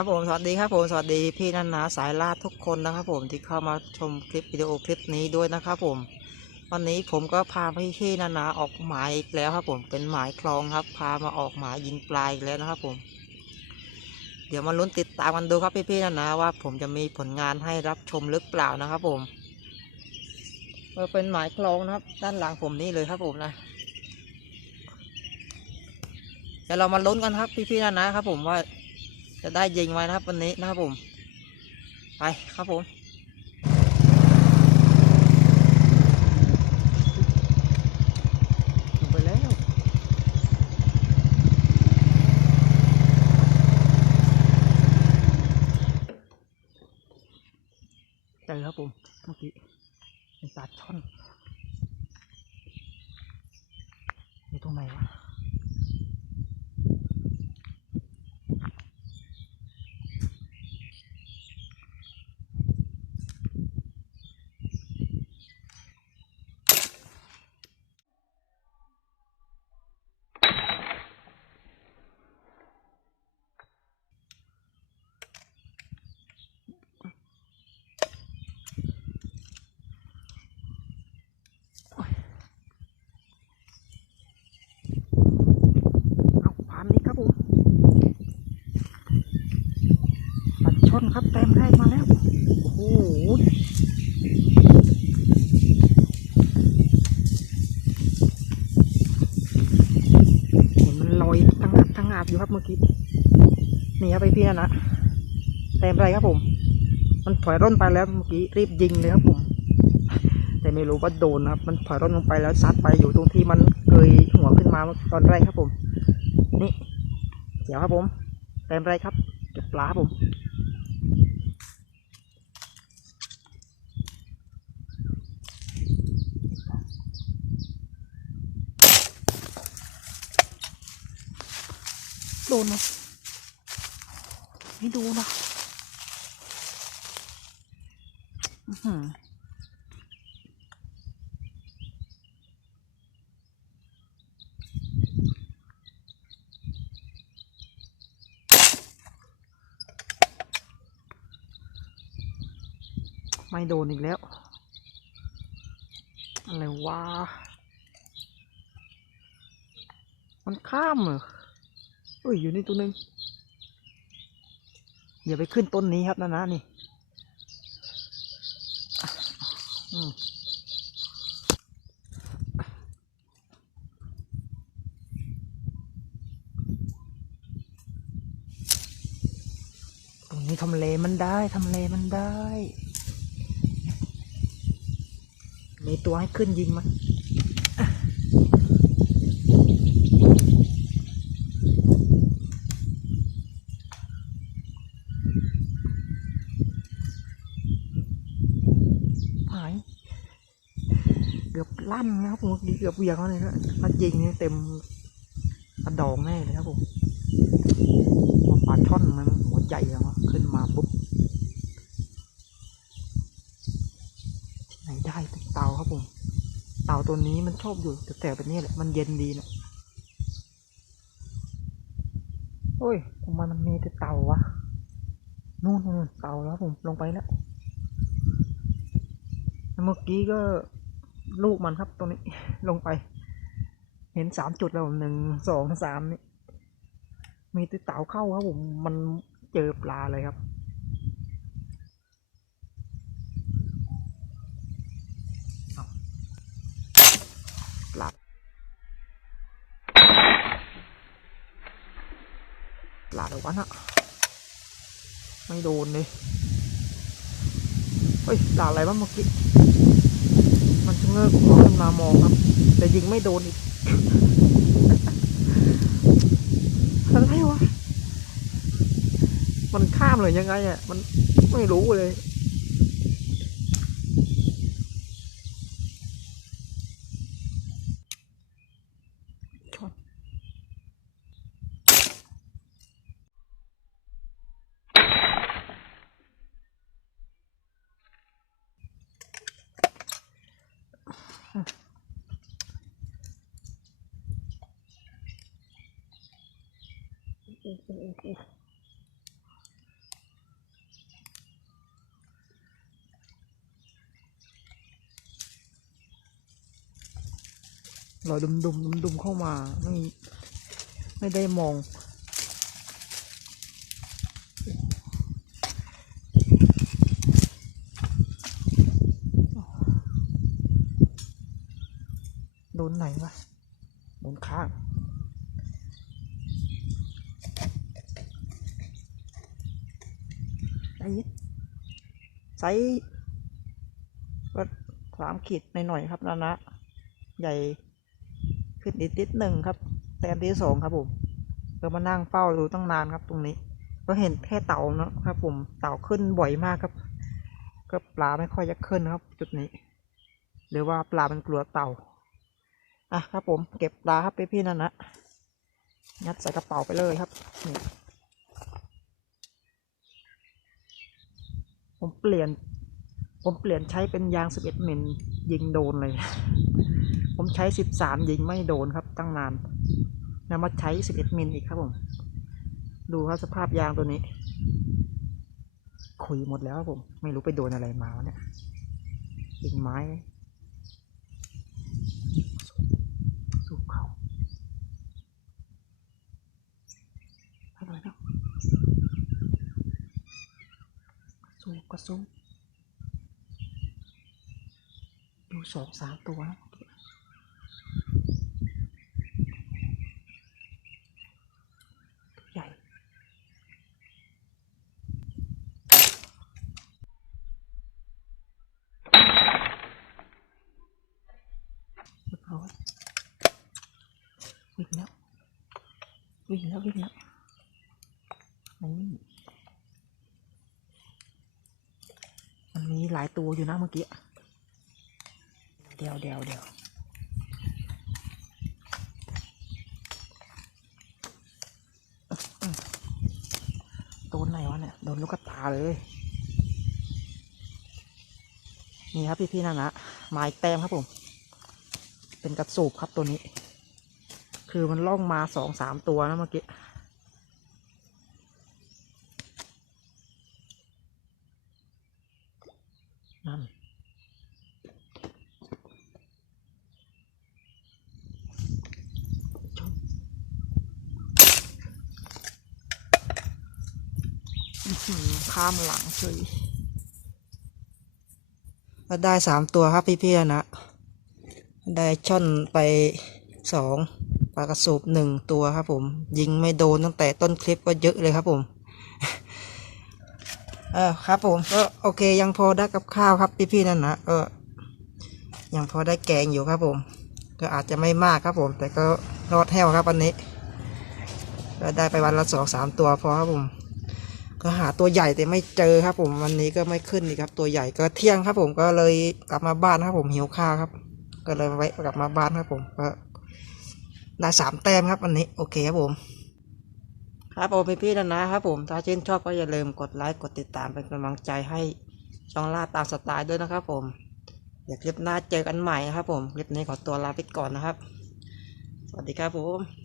ครับผมสวัสดีครับผมสวัสดีพี่นันนาสายลาดทุกคนนะครับ ผมที่เข้ามาชมคลิปวิดีโอคลิปนี้ด้วยนะครับผม วันนี้ผมก็พาพี่พี่นันนาออกหมายอีกแล้วครับ ผมเป็นหมายคลองครับ พามาออกหมายยิงปลายอีกแล้วนะครับ ผม เดี๋ยวมาลุ้นติดตามกันดูครับพี่พี่นันนาว่า ผมจะมีผลงานให้รับชมหรือเปล่านะครับ ผมเออเป็นหมายคลองนะครับ ด้านหลังผมนี่เลยครับผมนะเดี๋ยวเรามาลุ้นกันครับพี่พี่นันนาครับ ผมว่า จะได้ยิงไหมนะครับวันนี้นะครับผม ไปครับผมลงไปแล้วเจอครับผมเมื่อกี้เป็นปลาช่อนอยู่ตรงไหนวะ เอาผ่านนี้ครับผมปัดช นครับเต็มแรกมาแล้ว โอ้โหมันลอยทั้งทั้งอาบอยู่ครับเมื่อกี้นี่ครับไอพี่นะเต็มไรครับผม มันถอยร่นไปแล้วเมื่อกี้รีบยิงเลยครับผม แต่ไม่รู้ว่าโดนนะครับ มันถอยร่นลงไปแล้วซัดไปอยู่ตรงที่มันเกยหัวขึ้นมาตอนแรกครับผม นี่เดี๋ยวครับผมเต็มไรครับเก็บปลาครับผม โดนไหมไม่โดนะอือหือไม่โดนอีกแล้ว อะไรวะ มันข้ามเหรอ อ้ยอยู่นี่ตัวหนึ่งอย่าไปขึ้นต้นนี้ครับนะนะนี่ตรงนี้ทำเลมันได้ทำเลมันได้ มีตัวให้ขึ้นยิงมัน กือบลั่นนะครับผมเกือบเหวียงแล้วเลยนะถ้ายิงนี่เต็มกระดองแน่เลยครับผมปลาช่อนมันหัวใหญ่แล้วขึ้นมาปุ๊บที่ไหนได้เป็นเตาครับผมเตาตัวนี้มันชอบอยู่แต่แต่แบบนี้แหละมันเย็นดีนะโอ้ยทำไมมันมีแต่เตาวะนู่นนู่นเตาแล้วครับผมลงไปแล้วเมื่อกี้ก็ ลูกมันครับตรงนี้ลงไป เห็นสามจุดแล้วหนึ่งสองสามนี่มีตัวเต่าเข้าครับผมมันเจอปลาเลยครับ ปลา ปลาเดี๋ยววะน่ะไม่โดนเลย เฮ้ย ปลาอะไรวะเมื่อกี้ เงือกหัวขึ้นมามองครับ แต่ยิงไม่โดนอีกอะไรวะ มันข้ามเลยยังไงอะ มันไม่รู้เลย ลอยดุมๆดุมๆเข้ามาไม่ไม่ได้มอง ไอ้ไซส์ก็สามขีดหน่อยๆครับนะนะ ใหญ่ขึ้นอีกนิดหนึ่งครับ แต้มที่สองครับผมก็มานั่งเฝ้าดูตั้งนานครับตรงนี้ ก็เห็นแค่เต่านะครับผมเต่าขึ้นบ่อยมากครับ ก็ปลาไม่ค่อยจะขึ้นครับ จุดนี้ หรือว่าปลามันกลัวเต่าอะครับผมเก็บปลาครับไปพี่นั่นนะยัดใส่กระเป๋าไปเลยครับนี่ผม เปลี่ยน ผมเปลี่ยนใช้เป็นยาง 11 มิลยิงโดนเลย ผมใช้ 13 ยิงไม่โดนครับตั้งนานนำมาใช้ 11 มิลอีกครับผม ดูครับสภาพยางตัวนี้ขุยหมดแล้วครับผม ไม่รู้ไปโดนอะไรมาวะเนี่ยยิงไม้ สู้เขาอะไรนะ สู้ก็สู้ดูสองสามตัวใหญ่เอาไว้วิ่งแล้ว วิ่งแล้ว วิ่งแล้วนี่มันมีห ลายตัวอยู่นะเมื่อกี้ เดี๋ยวเดี๋ยวเดี๋ยวโดนไหนวะเนี่ย โดนลูกกระตาเลย นี่ครับพี่ๆนั่นนะไม้แต้มครับผม เป็นกระสูบครับตัวนี้ คือมันล่องมาสองสามตัวนะเมื่อกี้ นั่น ชมอื้อหือ ข้ามหลังเฉยก็ได้สามตัวครับพี่ๆนะ ได้ช่อนไปสองปลากระสูบหนึ่งตัวครับผม ยิงไม่โดนตั้งแต่ต้นคลิปก็เยอะเลยครับผม เออครับผมก็โอเคยังพอได้กับข้าวครับพี่ๆนั่นนะก็ยังพอได้แกงอยู่ครับผม ก็อาจจะไม่มากครับผม แต่ก็รอดแห้วครับวันนี้ก็ได้ไปวันละสองสามตัวพอครับผม ก็หาตัวใหญ่แต่ไม่เจอครับ ผมวันนี้ก็ไม่ขึ้นอีกครับ ตัวใหญ่ก็เที่ยงครับ ผมก็เลยกลับมาบ้านครับ ผมหิวข้าวครับ ก็เลยแวะกลับมาบ้านครับ ผมก็ได้สามแต้มครับวันนี้โอเคครับผม ครับผมพี่ๆนะนะครับผมถ้าชื่นชอบก็อย่าลืมกดไลค์กดติดตามเป็นกำลังใจให้ช่องล่าตามสไตล์ด้วยนะครับ ผมเดี๋ยวคลิปหน้าเจอกันใหม่นะครับ ผมคลิปนี้ขอตัวลาไปก่อนนะครับ สวัสดีครับผม